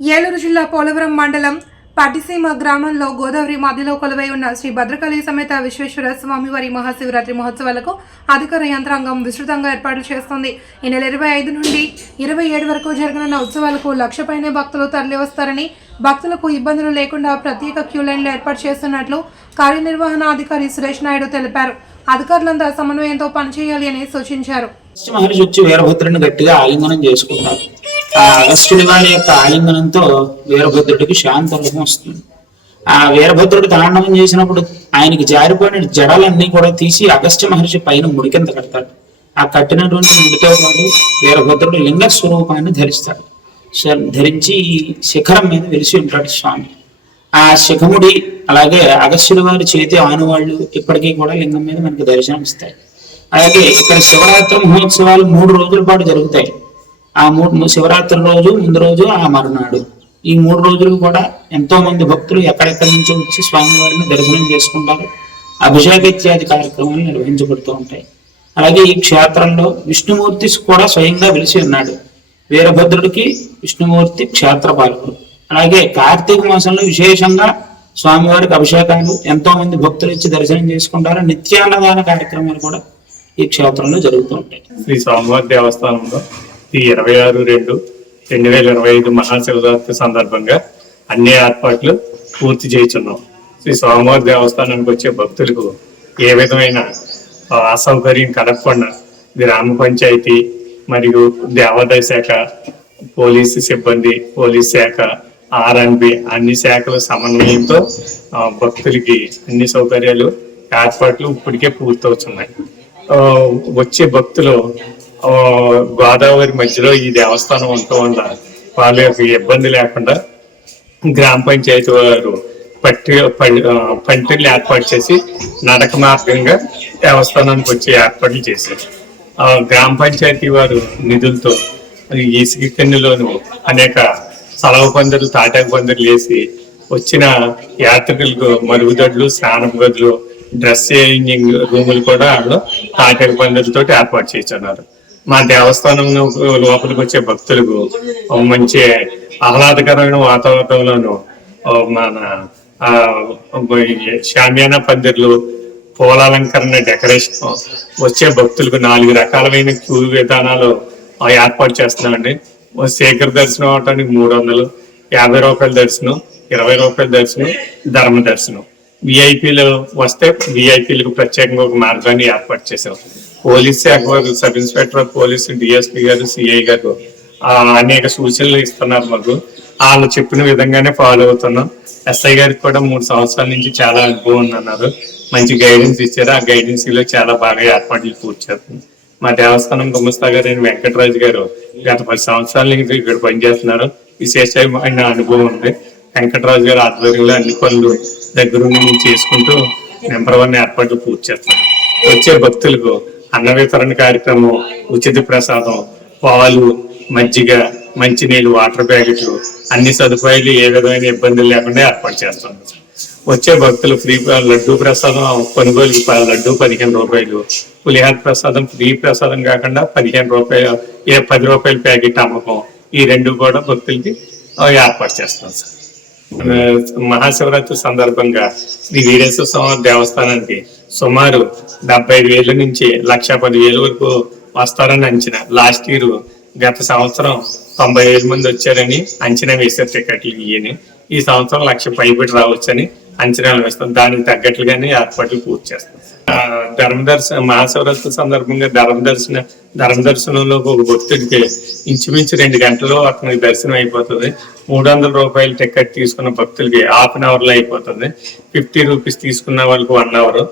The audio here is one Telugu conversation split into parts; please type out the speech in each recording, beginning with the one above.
ఏలూరు జిల్లా పోలవరం మండలం పట్టిసీమ గ్రామంలో గోదావరి మధ్యలో కొలువై ఉన్న శ్రీ భద్రకాళి సమేత విశ్వేశ్వర స్వామి వారి మహాశివరాత్రి మహోత్సవాలకు అధికార యంత్రాంగం విస్తృతంగా ఏర్పాట్లు చేస్తోంది. ఈ నెల ఇరవై ఐదు నుండి ఇరవై ఏడు వరకు జరగనున్న ఉత్సవాలకు లక్ష పైనే భక్తులు తరలివస్తారని భక్తులకు ఇబ్బందులు లేకుండా ప్రత్యేక క్యూ లైన్లు ఏర్పాటు చేస్తున్నట్లు కార్యనిర్వహణ అధికారి సురేష్ నాయుడు తెలిపారు. అధికారులంతా సమన్వయంతో పనిచేయాలి అని సూచించారు. మహర్షి వచ్చి వీరభద్రుని గట్టిగా ఆలింగనం చేసుకుంటారు. ఆ అగస్త్యుడి వారి యొక్క ఆలింగనంతో వీరభద్రుడికి శాంతరూపం వస్తుంది. ఆ వీరభద్రుడు తాండవం చేసినప్పుడు ఆయనకి జారిపోయిన జడలన్నీ కూడా తీసి అగస్త్య మహర్షి పైన ముడికింత కడతాడు. ఆ కట్టినటువంటి ముడితో పాటు వీరభద్రుడు లింగ స్వరూపాన్ని ధరిస్తాడు. శ- ధరించి ఈ శిఖరం మీద వెలిసి ఉంటాడు స్వామి. ఆ శిఖముడి అలాగే అగస్త్యుడి వారి చేతి ఆనువాళ్ళు ఇప్పటికీ కూడా లింగం మీద మనకి దర్శనం ఇస్తాయి అలాగే ఇక్కడ శివరాత్రి మహోత్సవాలు మూడు రోజుల పాటు జరుగుతాయి. ఆ మూడు శివరాత్రి రోజు ముందు రోజు ఆ మరునాడు. ఈ మూడు రోజులు కూడా ఎంతో మంది భక్తులు ఎక్కడెక్కడి నుంచో వచ్చి స్వామివారిని దర్శనం చేసుకుంటారు. అభిషేక ఇత్యాది కార్యక్రమాలు నిర్వహించబడుతూ ఉంటాయి. అలాగే ఈ క్షేత్రంలో విష్ణుమూర్తి కూడా స్వయంగా వెలిసి ఉన్నాడు. వీరభద్రుడికి విష్ణుమూర్తి క్షేత్రపాలకుడు అలాగే కార్తీక మాసంలో విశేషంగా స్వామివారికి అభిషేకాలు ఎంతో మంది భక్తులు ఇచ్చి దర్శనం చేసుకుంటారు. నిత్యాన్నదాన కార్యక్రమాలు కూడా ఈ క్షేత్రంలో జరుగుతూ ఉంటాయి. శ్రీ స్వామివారి దేవస్థానంలో ఈ ఇరవై ఆరు రెండు రెండు వేల ఇరవై ఐదు మహాశివరాత్రి సందర్భంగా అన్ని ఏర్పాట్లు పూర్తి చేస్తున్నాం శ్రీ స్వామివారి దేవస్థానానికి వచ్చే భక్తులకు ఏ విధమైన అసౌకర్యం కలగకుండా గ్రామ పంచాయతీ మరియు దేవాదాయ శాఖ పోలీసు సిబ్బంది పోలీస్ శాఖ ఆర్ఎన్బి అన్ని శాఖల సమన్వయంతో భక్తులకి అన్ని సౌకర్యాలు ఏర్పాట్లు ఇప్పటికే పూర్తవుతున్నాయి వచ్చే భక్తులు గోదావరి మధ్యలో ఈ దేవస్థానం ఉండటం వల్ల వాళ్ళ యొక్క ఇబ్బంది లేకుండా గ్రామ పంచాయతీ వారు పట్టి పంటలు ఏర్పాటు చేసి నడక మార్గంగా దేవస్థానానికి వచ్చే ఏర్పాట్లు చేశారు. ఆ, గ్రామ పంచాయతీ వారు నిధులతో ఇసుక కిందలోను అనేక సలవ పందులు తాటాకు పందిర్లు వేసి వచ్చిన యాత్రికులకు మరుగుదొడ్లు స్నానం గదులు డ్రెస్ చేంజింగ్ రూములు కూడా వాళ్ళు తాటాకు పందిర్లతో ఏర్పాటు చేస్తున్నారు. మా దేవస్థానం లోపలికి వచ్చే భక్తులకు మంచి ఆహ్లాదకరమైన వాతావరణంలోను మన ఆ, షామియానా పందిర్లు పూలాలంకరణ డెకరేషన్ వచ్చే భక్తులకు నాలుగు రకాలమైన క్యూ విధానాలు ఏర్పాటు చేస్తున్నామండి. శేఖర్ దర్శనం అవటానికి మూడు వందలు యాభై రూపాయల దర్శనం ఇరవై రూపాయల దర్శనం ధర్మ దర్శనం. విఐపీలు వస్తే విఐపీలకు ప్రత్యేకంగా ఒక మార్గాన్ని ఏర్పాటు చేసాం పోలీస్ శాఖ వారు సబ్ ఇన్స్పెక్టర్ పోలీస్ డిఎస్పీ గారు సిఐ గారు అనేక సూచనలు ఇస్తున్నారు మాకు. వాళ్ళు చెప్పిన విధంగానే ఫాలో అవుతున్నాం. ఎస్ఐ గారికి కూడా మూడు సంవత్సరాల నుంచి చాలా అనుభవం ఉందన్నారు మంచి గైడెన్స్ ఇచ్చారు. ఆ గైడెన్స్లో చాలా బాగా ఏర్పాట్లు పూర్తి చేస్తుంది మా దేవస్థానం గుమస్తా గారు అయిన వెంకటరాజు గారు గత పది సంవత్సరాల నుంచి ఇక్కడ పనిచేస్తున్నారు. విశేషమైన అనుభవం ఉంది. వెంకటరాజు గారు ఆధ్వర్యంలో అన్ని పనులు దగ్గరుండి చేసుకుంటూ నెంబర్ వన్ ఏర్పాట్లు పూర్తి చేస్తున్నారు వచ్చే భక్తులకు అన్న వితరణ కార్యక్రమం ఉచిత ప్రసాదం పాలు మజ్జిగ మంచినీళ్ళు వాటర్ ప్యాకెట్లు అన్ని సదుపాయాలు ఏ విధమైన ఇబ్బందులు లేకుండా ఏర్పాటు చేస్తున్నాం వచ్చే భక్తులు ఫ్రీ లడ్డూ ప్రసాదం కొనుగోలు ప- లడ్డూ పదిహేను రూపాయలు. పులిహార ప్రసాదం ఫ్రీ ప్రసాదం కాకుండా పదిహేను రూపాయలు ఏ పది రూపాయల ప్యాకెట్ అమ్మకం. ఈ రెండు కూడా భక్తులకి ఏర్పాటు చేస్తాం సార్. మహాశివరాత్రి సందర్భంగా శ్రీ వీరేశ్వర స్వామి దేవస్థానానికి సుమారు డెబ్బై ఐదు వేల నుంచి లక్ష పది వేల వరకు వస్తారని అంచనా. లాస్ట్ ఇయర్ గత సంవత్సరం తొంభై వేల మంది వచ్చారని అంచనా వేశారు టికెట్లు ఇయ్యని. ఈ సంవత్సరం లక్ష పైబడి రావచ్చని అంచనాలు వేస్తాం. దానికి తగ్గట్లుగానే ఏర్పాట్లు పూర్తి చేస్తాం. ధర్మ దర్శన మహాశివరాత్రి సందర్భంగా ధర్మ దర్శన ధర్మ దర్శనంలో ఒక భక్తుడికి ఇంచుమించు రెండు గంటల్లో అతనికి దర్శనం అయిపోతుంది. మూడు వందల రూపాయల టికెట్ తీసుకున్న భక్తులకి హాఫ్ అన్ అవర్లో అయిపోతుంది. ఫిఫ్టీ రూపీస్ తీసుకున్న వాళ్ళకి వన్ అవర్.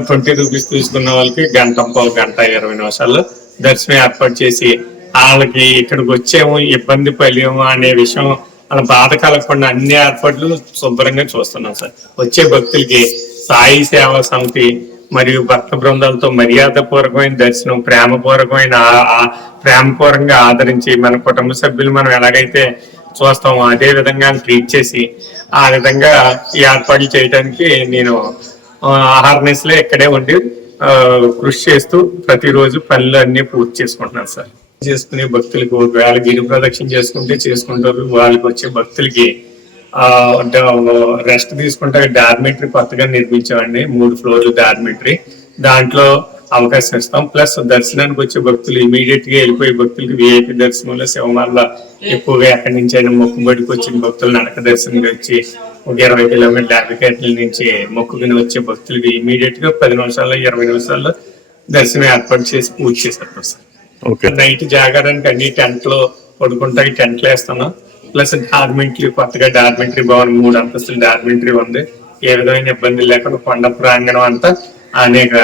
ట్వంటీ రూపీస్ తీసుకున్న వాళ్ళకి గంట గంట ఇరవై నిమిషాల్లో దర్శనం ఏర్పాటు చేసి వాళ్ళకి ఇక్కడికి వచ్చేమో ఇబ్బంది పడలేము అనే విషయం వాళ్ళ బాధ కలగకుండా అన్ని ఏర్పాట్లు శుభ్రంగా చూస్తున్నాం సార్. వచ్చే భక్తులకి సాయి సేవా సమితి మరియు భక్త బృందాలతో మర్యాదపూర్వకమైన దర్శనం ప్రేమపూర్వకమైన ప్రేమపూర్వకంగా ఆదరించి మన కుటుంబ సభ్యులు మనం ఎలాగైతే చూస్తామో అదే విధంగా ట్రీట్ చేసి ఆ విధంగా ఈ ఏర్పాట్లు చేయడానికి నేను హార్నెస్లో ఇక్కడే ఉండి కృషి చేస్తూ ప్రతిరోజు పనులు అన్ని పూర్తి చేసుకుంటున్నాను సార్. చేసుకునే భక్తులకు ఒకవేళ గిరి ప్రదక్షిణ చేసుకుంటే చేసుకుంటారు. వాళ్ళకి వచ్చే భక్తులకి ఆ రెస్ట్ తీసుకుంటే డార్మెటరీ కొత్తగా నిర్మించామండి. మూడు ఫ్లోర్లు డార్మెటరీ దాంట్లో అవకాశం ఇస్తాం. ప్లస్ దర్శనానికి వచ్చే భక్తులు ఇమీడియట్గా వెళ్ళిపోయే భక్తులకి విఐపి దర్శనంలో శివమాల ఎక్కువగా ఎక్కడి నుంచి అయినా మొక్కుబడికి వచ్చిన భక్తులు నడక దర్శనం వచ్చి ఒక ఇరవై కిలోమీటర్ల గంటల నుంచి మొక్కుకుని వచ్చే భక్తులకి ఇమీడియట్గా పది నిమిషాల్లో ఇరవై నిమిషాల్లో దర్శనం ఏర్పాటు చేసి పూజ చేశారు సార్. ఓకే. నైట్ జాగారానికి అన్ని టెంట్లో పడుకుంటాకి టెంట్లు వేస్తున్నాం ప్లస్ డార్మెంటరీ కొత్తగా డార్మెంటరీ భవన్ మూడు అంతస్తుల డార్మెంటరీ ఉంది. ఏ విధమైన ఇబ్బంది లేకుండా కొండ ప్రాంగణం అంతా అనేక